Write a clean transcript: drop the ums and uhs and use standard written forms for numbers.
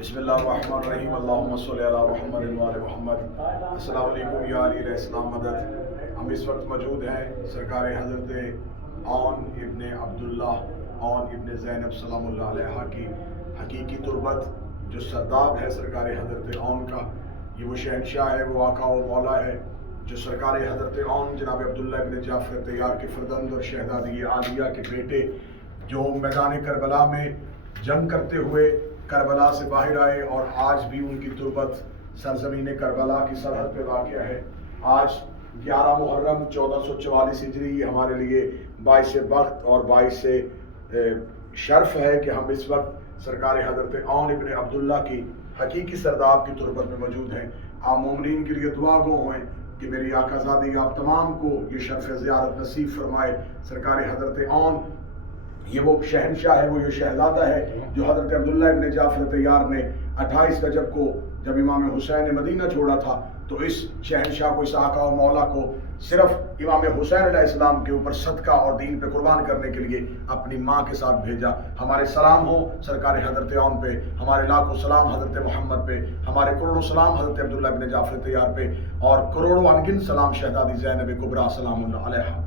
बिस्मिल्लाहिर्रहमानिर्रहीम अल्लाहुम्मा सल्लि अला मुहम्मद व आले मुहम्मद। अस्सलाम वालेकुम या अली अलैहिस्सलाम मदद। हम इस वक्त मौजूद हैं सरकार हज़रत औन इब्न अब्दुल्लाह औन इब्न ज़ैनब सलामुल्लाह अलैहा की हकीकी तुर्बत, जो सरदाब है सरकार हज़रत औन का। ये वो शहनशाह है, वो आका व मौला है जो सरकार हज़रत औन जनाब अब्दुल्लाह इब्न जाफ़र तैयार के फर्जंद और शहज़ादी आलिया के बेटे, जो मैदान करबला में जंग करते हुए करबला से बाहर आए और आज भी उनकी तुर्बत सरजमीन करबला की सरहद पे वाक़या है। आज 11 मुहर्रम 1444 हिजरी, ये हमारे लिए बाइस बख्त और बाइस शर्फ है कि हम इस वक्त सरकार हज़रत औन इब्न अब्दुल्लाह की हकीकी सरदाब की तुर्बत में मौजूद हैं। आप मोमिनीन के लिए दुआ गो हैं कि मेरी आकाज़ादी आप तमाम को ये शर्फ ज़ियारत नसीब फरमाए। सरकार हज़रत औन ये वो शहनशाह है, वो ये शहजादा है जो हज़रत अब्दुल्लाह इब्न जाफ़र तैयार ने 28 रजब को जब इमाम हुसैन ने मदीना छोड़ा था, तो इस शहनशाह को, इस आका और मौला को सिर्फ इमाम हुसैन अलैहिस्सलाम के ऊपर सदका और दीन पे कुर्बान करने के लिए अपनी माँ के साथ भेजा। हमारे सलाम हो सरकार हज़रत औन पे, हमारे लाखों सलाम हज़रत मोहम्मद पे, हमारे करोड़ों सलाम हज़रत अब्दुल्लाह इब्न जाफ़र तैयार पे, और करोड़ों अनगिन सलाम शहज़ादी ज़ैनब कुबरा सलामुल्लाह अलैहा।